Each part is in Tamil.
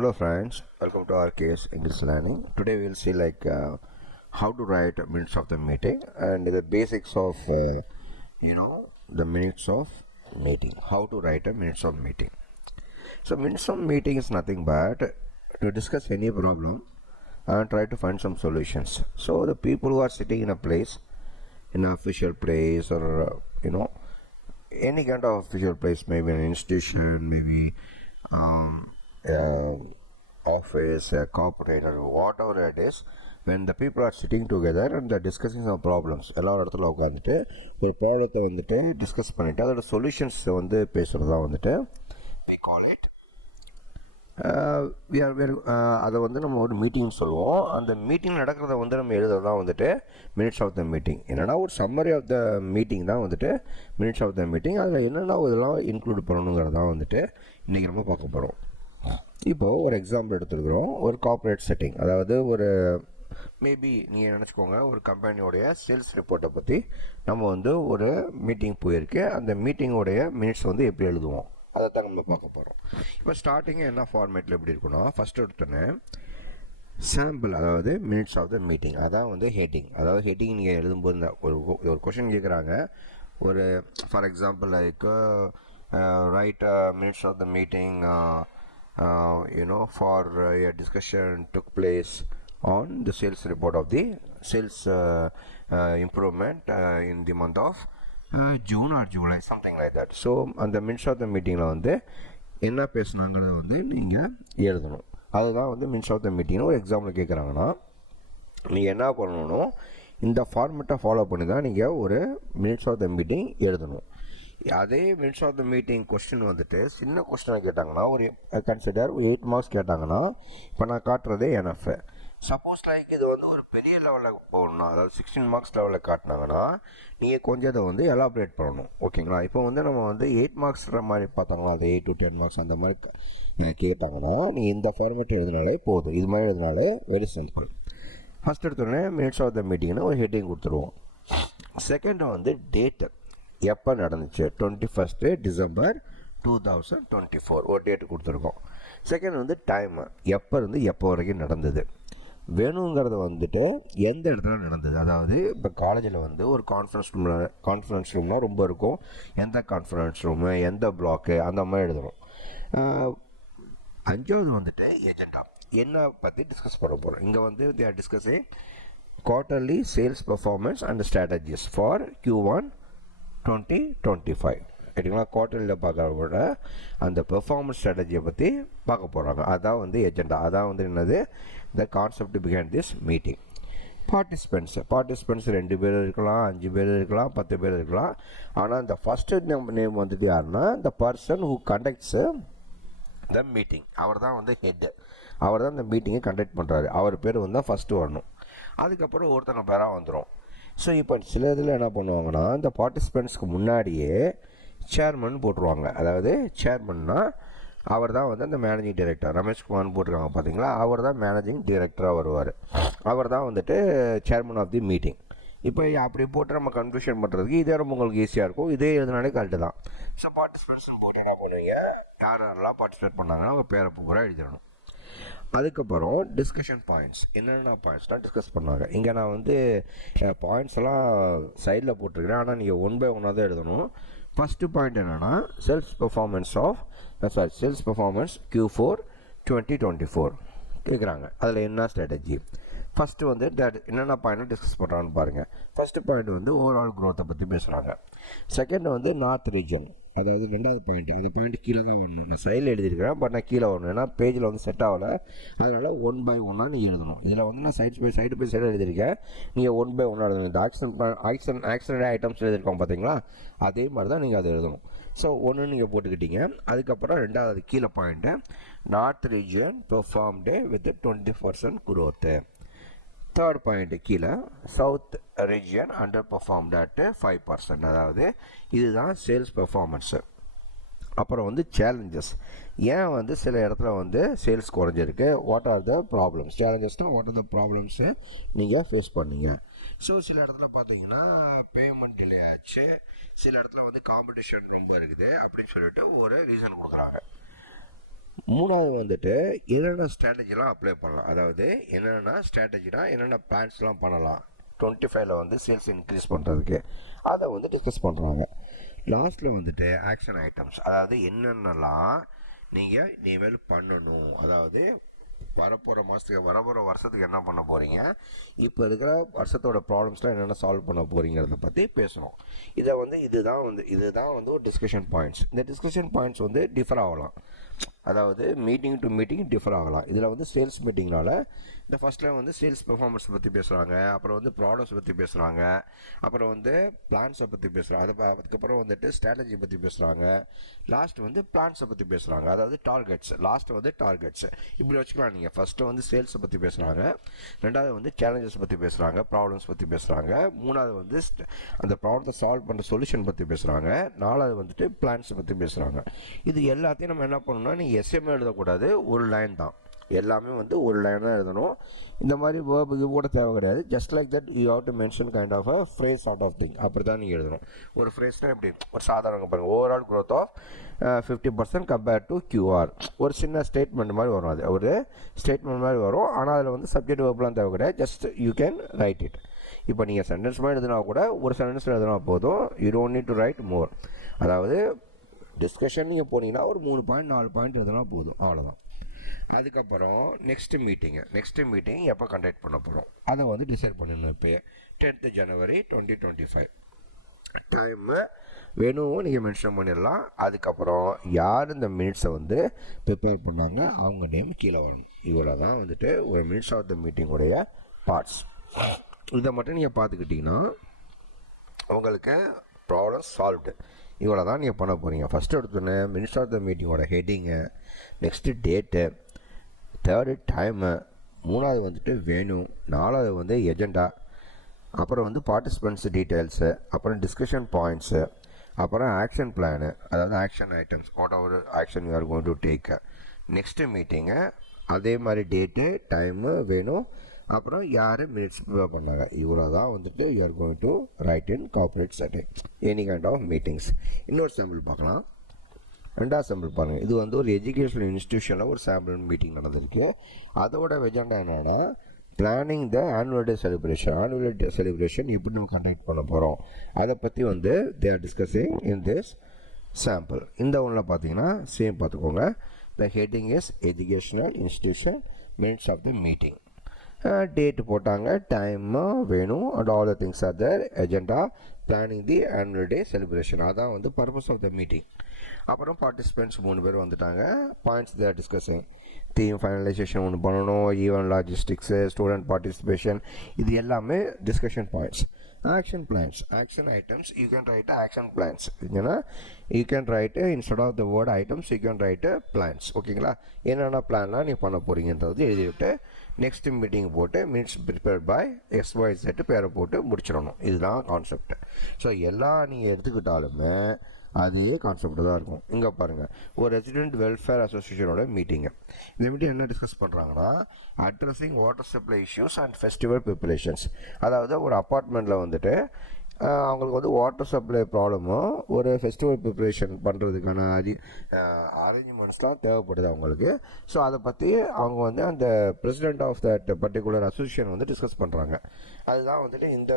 Hello friends, welcome to our case English learning. Today we will see how to write minutes of the meeting and the basics of the minutes of meeting. How to write a minutes of meeting. So minutes of meeting is nothing but to discuss any problem and try to find some solutions. So the people who are sitting in a place, in an official place or any kind of official place, maybe an institution, maybe office, a corporate, or whatever it is, when the people are sitting together and they're discussing some problems, எல்லாரும் இடத்துல உட்காந்துட்டு ஒரு ப்ராப்ளத்தை வந்துட்டு டிஸ்கஸ் பண்ணிவிட்டு அதோட சொல்யூஷன்ஸ் வந்து பேசுகிறது தான் வந்துட்டு we call it அதை வந்து நம்ம ஒரு மீட்டிங் சொல்லுவோம். அந்த மீட்டிங் நடக்கிறத வந்து நம்ம எழுதுறது தான் வந்துட்டு மினிட்ஸ் ஆஃப் த மீட்டிங். என்னென்னா ஒரு சம்மரி ஆஃப் த மீட்டிங் தான் வந்துட்டு மினிட்ஸ் ஆஃப் த மீட்டிங். அதில் என்னென்ன இதெல்லாம் இன்க்ளூட் பண்ணணுங்கிறது தான் வந்துட்டு இன்றைக்கி நம்ம பார்க்க போகிறோம். இப்போது ஒரு எக்ஸாம்பிள் எடுத்துருக்குறோம். ஒரு கார்ப்பரேட் செட்டிங், அதாவது ஒரு மேபி நீங்கள் நினச்சிக்கோங்க, ஒரு கம்பெனியோடைய சேல்ஸ் ரிப்போர்ட்டை பற்றி நம்ம வந்து ஒரு மீட்டிங் போயிருக்கு. அந்த மீட்டிங்கோடைய மினிட்ஸ் வந்து எப்படி எழுதுவோம் அதை தான் நம்ம பார்க்க போகிறோம். இப்போ ஸ்டார்டிங்கு என்ன ஃபார்மேட்டில் எப்படி இருக்குன்னா, ஃபஸ்ட்டு எடுத்தோன்னே சாம்பிள், அதாவது மினிட்ஸ் ஆஃப் த மீட்டிங், அதான் வந்து ஹெட்டிங். அதாவது ஹெட்டிங் நீங்கள் எழுதும்போது ஒரு கொஷின் கேட்குறாங்க. ஒரு for example write minutes of the meeting for a discussion took place on the sales report of the sales improvement in the month of June or July, something like that. So அந்த மினிட்ஸ் ஆஃப் த மீட்டிங்கில் வந்து என்ன பேசுனாங்கிறத வந்து நீங்கள் எழுதணும். அதுதான் வந்து மினிட்ஸ் ஆஃப் த மீட்டிங்னு ஒரு எக்ஸாம்பிள் கேட்குறாங்கன்னா நீங்கள் என்ன பண்ணணும், இந்த ஃபார்மெட்டை ஃபாலோ பண்ணி தான் நீங்கள் ஒரு மினிட்ஸ் ஆஃப் த மீட்டிங் எழுதணும். அதே minutes of the meeting question வந்துட்டு சின்ன கொஸ்டினாக கேட்டாங்கன்னா, ஒரு கன்சிடர் 8 மார்க்ஸ் கேட்டாங்கன்னா, இப்போ நான் காட்டுறதே NF. சப்போஸ் இது வந்து ஒரு பெரிய லெவலில் போகணும்னா, அதாவது 16 மார்க்ஸ் லெவலில் காட்டினாங்கன்னா நீங்கள் கொஞ்சம் அதை வந்து எலாபரேட் பண்ணணும். ஓகேங்களா? இப்போ வந்து நம்ம வந்து 8 மார்க்ஸ்ற மாதிரி பார்த்தாங்களா, அது 8 to 10 மார்க்ஸ் அந்த மாதிரி கேட்டாங்கன்னா நீங்கள் இந்த ஃபார்மேட் எழுதினாலே போதும். இது மாதிரி எழுதினாலே வெரி சிம்பிள். ஃபஸ்ட் எடுத்தோடனே மினிட்ஸ் ஆஃப் த மீட்டிங்னு ஒரு ஹெட்டிங் கொடுத்துருவோம். செகண்ட் வந்து டேட்டு, எப்போ நடந்துச்சு, 21 டிசம்பர் 2024 ஒரு டேட்டு கொடுத்துருக்கோம். செகண்ட் வந்து டைமு, எப்போ இருந்து எப்போ வரைக்கும் நடந்தது. வேணுங்கிறது வந்துட்டு எந்த இடத்துல நடந்தது, அதாவது இப்போ காலேஜில் வந்து ஒரு கான்ஃபரன்ஸ் ரூம்னால் ரொம்ப இருக்கும், எந்த கான்ஃபரன்ஸ் ரூமு, எந்த பிளாக்கு, அந்த மாதிரி எழுதணும். அஞ்சாவது வந்துட்டு எஜெண்டா, என்ன பற்றி டிஸ்கஸ் பண்ண போகிறோம். இங்கே வந்து they are discussing quarterly sales performance and strategies for Q1 2025. சரிங்களா? குவார்டர்லியில் பார்க்குறத அந்த பெர்ஃபார்மன்ஸ் ஸ்ட்ராட்டஜியை பற்றி பார்க்க போகிறாங்க. அதான் வந்து எஜெண்டா, அதான் வந்து என்னது the concept behind this meeting. Participants 2 பேர் இருக்கலாம், 5 பேர் இருக்கலாம், 10 பேர் இருக்கலாம். ஆனால் இந்த ஃபஸ்ட்டு நேம் வந்துட்டு யாருன்னா, the person who conducts the meeting. அவர் தான் வந்து ஹெட்டு, அவர் தான் இந்த மீட்டிங்கை கண்டக்ட் பண்ணுறாரு. அவர் பேர் வந்து ஃபஸ்ட்டு வரணும். அதுக்கப்புறம் ஒருத்தங்க பேராக வந்துடும். ஸோ இப்போ சில இதில் என்ன பண்ணுவாங்கன்னா, இந்த பார்ட்டிசிபெண்ட்ஸ்க்கு முன்னாடியே சேர்மன் போட்டுருவாங்க. அதாவது சேர்மன்னா அவர் தான் வந்து அந்த மேனேஜிங் டைரக்டர். ரமேஷ்குமார்னு போட்டிருக்காங்க பார்த்தீங்களா, அவர் தான் மேனேஜிங் டைரக்டராக வருவார். அவர் தான் வந்துட்டு சேர்மன் ஆஃப் தி மீட்டிங். இப்போ அப்படி போட்டு நம்ம கன்ஃபியூஷன் பண்ணுறதுக்கு இதே ரொம்ப உங்களுக்கு ஈஸியாக இருக்கும். இதே எழுதினாலே கரெக்டு தான். ஸோ பார்ட்டிசிபெண்ட்ஸ் போட்டு என்ன பண்ணுவீங்க, யாரெல்லாம் பார்ட்டிசிபேட் பண்ணாங்கன்னா அவங்க பேரை பூரா எழுதிடணும். அதுக்கப்புறம் டிஸ்கஷன் பாயிண்ட்ஸ், என்னென்ன பாயிண்ட்ஸ்லாம் டிஸ்கஸ் பண்ணாங்க. இங்கே நான் வந்து பாயிண்ட்ஸ் எல்லாம் சைடில் போட்டிருக்கிறேன், ஆனால் நீங்கள் 1 by 1 தான் எழுதணும். ஃபஸ்ட்டு பாயிண்ட் என்னென்னா சேல்ஸ் பெர்ஃபார்மன்ஸ் Q4 2024 கேட்குறாங்க. அதில் என்ன ஸ்ட்ராட்டஜி, ஃபஸ்ட்டு வந்து என்னென்ன பாயிண்ட் டிஸ்கஸ் பண்ணுறான்னு பாருங்கள். ஃபஸ்ட்டு பாயிண்ட் வந்து ஓவரால் க்ரோத்தை பற்றி பேசுகிறாங்க. செகண்ட் வந்து நார்த் ரீஜன், அதாவது 2வது பாயிண்ட், அந்த பாயிண்ட் கீழே தான் வரணும். நான் சைடில் எழுதியிருக்கிறேன், பட் நான் கீழே வரணும், ஏன்னா பேஜில் வந்து செட் ஆகலை. அதனால் 1 by 1 நீங்கள் எழுதணும். இதில் வந்து நான் சைடு பை சைடு எழுதியிருக்கேன், நீங்கள் 1 by 1 எழுதணும். இந்த ஆக்சிடென்ட் ஐட்டம்ஸ் எழுதியிருக்கோம் பார்த்தீங்களா, அதே மாதிரி தான் நீங்கள் அதை எழுதணும். ஸோ 1 நீங்கள் போட்டுக்கிட்டீங்க. அதுக்கப்புறம் 2வது கீழே point, north region performed with 20% growth. Third point கீழே, south region underperformed at 5%. அதாவது இதுதான் சேல்ஸ் பெர்ஃபார்மன்ஸு. அப்புறம் வந்து சேலஞ்சஸ், ஏன் வந்து சில இடத்துல வந்து சேல்ஸ் குறைஞ்சிருக்கு, வாட் ஆர் த ப்ராப்ளம்ஸ். சேலஞ்சஸ்னால் வாட் ஆர் த ப்ராப்ளம்ஸு நீங்கள் ஃபேஸ் பண்ணீங்க. ஸோ சில இடத்துல பார்த்தீங்கன்னா பேமெண்ட் டிலே ஆச்சு, சில இடத்துல வந்து காம்படிஷன் ரொம்ப இருக்குது அப்படின்னு சொல்லிட்டு ஒரு ரீசன் கொடுக்குறாங்க. மூணாவது வந்துட்டு என்னென்ன ஸ்ட்ராட்டஜிலாம் அப்ளை பண்ணலாம், அதாவது என்னென்ன ஸ்ட்ராட்டஜினா என்னென்ன பிளான்ஸ்லாம் பண்ணலாம் 25ல் வந்து சேல்ஸ் இன்க்ரீஸ் பண்ணுறதுக்கு, அதை வந்து டிஸ்கஸ் பண்ணுறாங்க. லாஸ்ட்டில் வந்துட்டு ஆக்ஷன் ஐட்டம்ஸ், அதாவது என்னென்னலாம் நீங்கள் இனிமேல் பண்ணணும், அதாவது வரப்போகிற மாதத்துக்கு வரப்போகிற வருஷத்துக்கு என்ன பண்ண போகிறீங்க, இப்போ இருக்கிற வருஷத்தோட ப்ராப்ளம்ஸ்லாம் என்னென்ன சால்வ் பண்ண போகிறீங்கிறத பற்றி பேசணும். இதுதான் வந்து ஒரு டிஸ்கஷன் பாயிண்ட்ஸ். இந்த டிஸ்கஷன் பாயிண்ட்ஸ் வந்து டிஃபர் ஆகலாம், அதாவது மீட்டிங் டு மீட்டிங் டிஃபர் ஆகலாம். இதில் வந்து சேல்ஸ் மீட்டிங்னால இந்த ஃபஸ்ட்டில் வந்து சேல்ஸ் பெர்ஃபார்மன்ஸ் பற்றி பேசுகிறாங்க, அப்புறம் வந்து ப்ராடக்ட்ஸ் பற்றி பேசுகிறாங்க, அப்புறம் வந்து பிளான்ஸை பற்றி பேசுகிறாங்க, அதுக்கப்புறம் வந்துட்டு ஸ்ட்ராட்டஜி பற்றி பேசுகிறாங்க, லாஸ்ட் வந்து பிளான்ஸை பற்றி பேசுகிறாங்க, அதாவது டார்கெட்ஸ், லாஸ்ட் வந்து டார்கெட்ஸ். இப்படி வச்சுக்கலாம் நீங்கள். ஃபஸ்ட்டு வந்து சேல்ஸை பற்றி பேசுகிறாங்க, ரெண்டாவது வந்து சேலஞ்சஸ் பற்றி பேசுகிறாங்க, ப்ராப்ளம்ஸ் பற்றி பேசுகிறாங்க, மூணாவது வந்து அந்த ப்ராப்ளத்தை சால்வ் பண்ணுற சொல்யூஷன் பற்றி பேசுகிறாங்க, நாலாவது வந்துட்டு பிளான்ஸை பற்றி பேசுகிறாங்க. இது எல்லாத்தையும் நம்ம என்ன பண்ணணும்னா, நீங்கள் எஸ்எம்ஏ எழுதக்கூடாது, ஒரு லைன் தான், எல்லாமே வந்து ஒரு லைன் தான் எழுதணும். இந்த மாதிரி வேர்பு கூட தேவை கிடையாது. Just like that you have to mention kind of a phrase sort of thing. அப்படி தான் நீங்கள் எழுதணும். ஒரு ஃப்ரேஸ்னால் எப்படி, ஒரு சாதாரண பாருங்கள், overall growth of 50% compared to QR, ஒரு சின்ன ஸ்டேட்மெண்ட் மாதிரி வரும். அது ஒரு ஸ்டேட்மெண்ட் மாதிரி வரும். ஆனால் அதில் வந்து சப்ஜெக்ட் வேர்ப்லாம் தேவை கிடையாது. Just you can right it. இப்போ நீங்கள் சென்டென்ஸ் மாதிரி எழுதினா கூட ஒரு சென்டென்ஸில் எழுதினா போதும். You don't need to write more. அதாவது டிஸ்கஷன் நீங்கள் போனீங்கன்னா ஒரு 3 பாயிண்ட் 4 பாயிண்ட் எழுதினா போதும், அவ்வளோதான். அதுக்கப்புறம் நெக்ஸ்ட் மீட்டிங் எப்போ கண்டக்ட் பண்ண போகிறோம் அதை வந்து டிசைட் பண்ணிடணும். இப்போ 10th January 2025 டைமு வேணும் நீங்கள் மென்ஷன் பண்ணிடலாம். அதுக்கப்புறம் யார் இந்த மினிட்ஸை வந்து ப்ரிப்பேர் பண்ணாங்க அவங்க நேம் கீழே வரணும். இவ்வளோ தான் வந்துட்டு ஒரு மினிட்ஸ் ஆஃப் த மீட்டிங்குடைய பார்ட்ஸ். இதை மட்டும் நீங்கள் பார்த்துக்கிட்டிங்கன்னா உங்களுக்கு ப்ராப்ளம் சால்வ்டு. இவ்வளோ தான் நீங்கள் பண்ண போகிறீங்க. ஃபஸ்ட்டு எடுத்தோன்னே மினிட்ஸ் ஆஃப் த மீட்டிங்கோட heading, next date, third time, மூணாவது வந்துட்டு வேணு, நாலாவது வந்து எஜெண்டா, அப்புறம் வந்து பார்ட்டிசிபெண்ட்ஸ் டீட்டெயில்ஸு, அப்புறம் டிஸ்கஷன் பாயிண்ட்ஸு, அப்புறம் ஆக்ஷன் பிளானு, அதாவது action items, whatever action you are going to take, next meeting, அதே மாதிரி டேட்டு, டைமு, வேணும், அப்புறம் யார் மினிட்ஸ் ப்ரிப்பேர் பண்ணாங்க. இவ்வளோ தான் வந்துட்டு you are going to write in corporate setting any kind of meetings. இன்னொரு சாம்பிள் பார்க்கலாம். ரெண்டாவது சாம்பிள் பாருங்கள். இது வந்து ஒரு எஜுகேஷனல் இன்ஸ்டியூஷனில் ஒரு சாம்பிள் மீட்டிங் நடந்திருக்கு. அதோட எஜெண்டா என்னென்னா planning the annual day celebration எப்படி நம்ம கண்டக்ட் பண்ண போகிறோம் அதை பற்றி வந்து they are discussing in this sample. இந்த ஒன்றில் பார்த்தீங்கன்னா சேம் பார்த்துக்கோங்க. The heading is educational institution minutes of the meeting. Date போட்டாங்க, டைமு வேணும், and all the things are there, agenda, planning the annual day celebration, அதான் வந்து பர்பஸ் ஆஃப் த மீட்டிங். அப்புறம் பார்ட்டிசிபெண்ட்ஸ் 3 பேர் வந்துட்டாங்க. Points they're discussing, theme finalization ஒன்று பண்ணணும், ஈவென்ட் லாஜிஸ்டிக்ஸு, ஸ்டூடெண்ட் பார்ட்டிசிபேஷன், இது எல்லாமே discussion points. Action plans, action items, you can write action plans. ஏன்னா you can write instead of the word items you can write plans. ஓகேங்களா? என்னென்ன பிளான்லாம் நீங்கள் பண்ண போகிறீங்கன்றது எழுதிவிட்டு நெக்ஸ்ட் மீட்டிங் போட்டு மினிட்ஸ் ப்ரிப்பேர்ட் பை XYZ பேரை போட்டு முடிச்சிடணும். இதுதான் கான்செப்ட். ஸோ எல்லாம் நீங்கள் எடுத்துக்கிட்டாலுமே அதே கான்செப்ட் தான் இருக்கும். இங்கே பாருங்கள், ஒரு ரெசிடென்ட் வெல்ஃபேர் அசோசியேஷனோட மீட்டிங்கு. இந்த மீட்டிங் என்ன டிஸ்கஸ் பண்ணுறாங்கன்னா addressing water supply issues and festival preparations. அதாவது ஒரு அப்பார்ட்மெண்ட்டில் வந்துட்டு அவங்களுக்கு வந்து வாட்டர் சப்ளை ப்ராப்ளமும் ஒரு ஃபெஸ்டிவல் ப்ரிப்ரேஷன் பண்ணுறதுக்கான அரேஞ்ச்மெண்ட்ஸ்லாம் தேவைப்படுது அவங்களுக்கு. ஸோ அதை பற்றி அவங்க வந்து அந்த president of that particular association வந்து டிஸ்கஸ் பண்ணுறாங்க. அதுதான் வந்துட்டு இந்த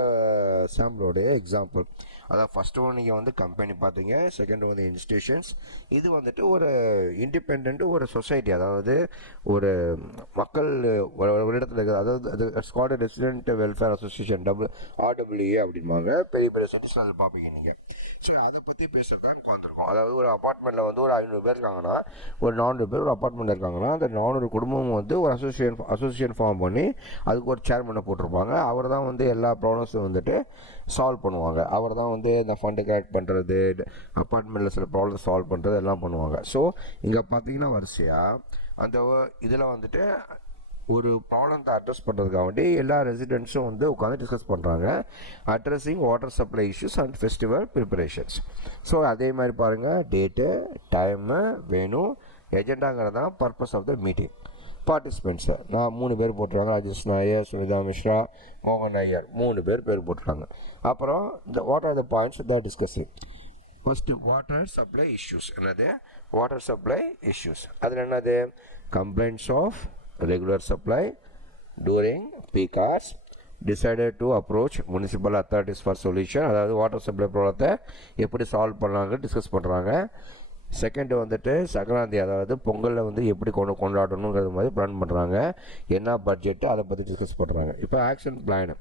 சாம்பிளோடைய எக்ஸாம்பிள். அதாவது ஃபஸ்ட்டு ஒன்று நீங்கள் வந்து கம்பெனி பார்த்தீங்க, செகண்ட் வந்து இன்ஸ்டியூஷன்ஸ். இது வந்துட்டு ஒரு இண்டிபெண்ட் ஒரு சொசைட்டி, அதாவது ஒரு மக்கள் ஒரு இடத்துல இருக்குது. அதாவது it's called resident welfare association, RWA அப்படின்பாங்க. பெரிய பெரிய சிட்டிஸ் அதில் பார்ப்பீங்க நீங்கள். ஸோ அதை பற்றி பேசுகிறதுக்கு வந்திருக்கோம். அதாவது ஒரு அப்பார்ட்மெண்ட்டில் வந்து ஒரு 500 பேர் இருக்காங்கன்னா, ஒரு 400 பேர் ஒரு அப்பார்ட்மெண்ட்டில் இருக்காங்கன்னா, அந்த 400 குடும்பம் வந்து ஒரு அசோசியேஷன் ஃபார்ம் பண்ணி அதுக்கு ஒரு சேர்மனை போட்டிருப்பாங்க. அவர் தான் வந்து எல்லா ப்ராப்ளம்ஸும் வந்துட்டு சால்வ் பண்ணுவாங்க. அவர் தான் வந்து இந்த ஃபண்டு கலெக்ட் பண்ணுறது, அப்பார்ட்மெண்ட்டில் சில ப்ராப்ளம் சால்வ் பண்ணுறது எல்லாம் பண்ணுவாங்க. ஸோ இங்கே பார்த்தீங்கன்னா வரிசையாக அந்த இதில் வந்துட்டு ஒரு ப்ராப்ளத்தை அட்ரஸ் பண்ணுறதுக்காக வேண்டி எல்லா ரெசிடென்ட்ஸும் வந்து உட்காந்து டிஸ்கஸ் பண்ணுறாங்க. Addressing water supply issues and festival preparations. So அதே மாதிரி பாருங்கள், டேட்டு, டைமு, வேணும், எஜெண்டாங்கிறது தான் பர்பஸ் ஆஃப் த மீட்டிங். பார்ட்டிசிபெண்ட்ஸு நான் 3 பேர் போட்டுருவாங்க. ராஜேஷ் நாயர், சுனிதா மிஸ்ரா, மோகன் ஐயர், 3 பேர் போட்டுருக்காங்க. அப்புறம் இந்த what are the points the discussing. First, water supply issues. Another water supply issues. Other another complaints of regular supply during peak hours. Decided to approach municipal authorities for solution. அதாவது வாட்டர் சப்ளை ப்ராப்ளத்தை எப்படி சால்வ் பண்ணாங்க டிஸ்கஸ் பண்ணுறாங்க. செகண்ட் வந்துட்டு சங்கராந்தி, அதாவது பொங்கலில் வந்து எப்படி கொண்டாடணுங்கிறது மாதிரி பிளான் பண்ணுறாங்க. என்ன பட்ஜெட்டு அதை பற்றி டிஸ்கஸ் பண்ணுறாங்க. இப்போ action plan.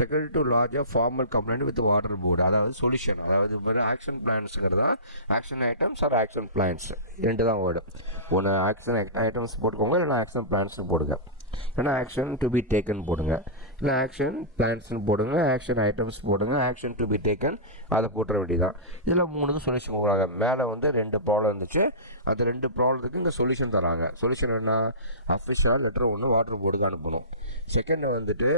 Second to lodge formal complaint with water board, அதாவது சொல்யூஷன். அதாவது ஆக்ஷன் பிளான்ஸுங்கிறது தான் action items or action plans ரெண்டு தான் வேர்டு. ஒன்று ஆக்ஷன் ஐட்டம்ஸ் போட்டுக்கோங்க, இல்லைனா ஆக்ஷன் பிளான்ஸ்னு போடுங்க. இல்லைனா ஆக்ஷன் டு பி டேக்கன் போடுங்க, இல்லை ஆக்ஷன் பிளான்ஸ்னு போடுங்க, ஆக்ஷன் ஐட்டம்ஸ் போடுங்க, ஆக்ஷன் டு பி டேக்கன் அதை போட்டுற வேண்டியதான். இதில் 3 சொல்யூஷன் கொடுக்குறாங்க. மேலே வந்து 2 ப்ராப்ளம் இருந்துச்சு, அந்த 2 ப்ராப்ளத்துக்கு இங்கே சொல்யூஷன் தராங்க. சொல்யூஷன் என்ன? அஃபிஷியல் லெட்டர் ஒன்று வாட்டர் போர்டுக்கு அனுப்பணும். செகண்ட் வந்துட்டு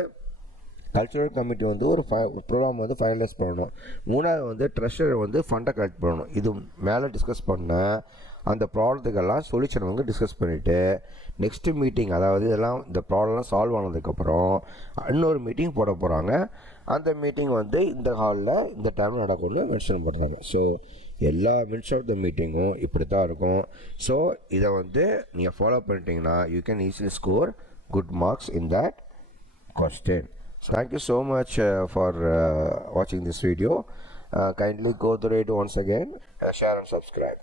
கல்ச்சுரல் கமிட்டி வந்து ஒரு ப்ரோக்ராம் வந்து ஃபைனலைஸ் பண்ணணும். மூணாவது வந்து ட்ரெஷரர் வந்து ஃபண்டை கலெக்ட் பண்ணணும். இது மேலே டிஸ்கஸ் பண்ண அந்த ப்ராப்ளத்துக்கெல்லாம் சொல்யூஷன் வந்து டிஸ்கஸ் பண்ணிவிட்டு நெக்ஸ்ட்டு மீட்டிங், அதாவது இதெல்லாம் இந்த ப்ராப்ளம்லாம் சால்வ் ஆனதுக்கப்புறம் இன்னொரு மீட்டிங் போட போகிறாங்க. அந்த மீட்டிங் வந்து இந்த ஹாலில் இந்த டைமில் நடக்கும்னு மென்ஷன் பண்ணுறாங்க. ஸோ எல்லா மினிட்ஸ் ஆஃப் த மீட்டிங்கும் இப்படி தான் இருக்கும். ஸோ இதை வந்து நீங்கள் ஃபாலோ பண்ணிட்டீங்கன்னா you can easily score good marks in that question. Thank you so much for watching this video. Kindly go through it once again, share and subscribe.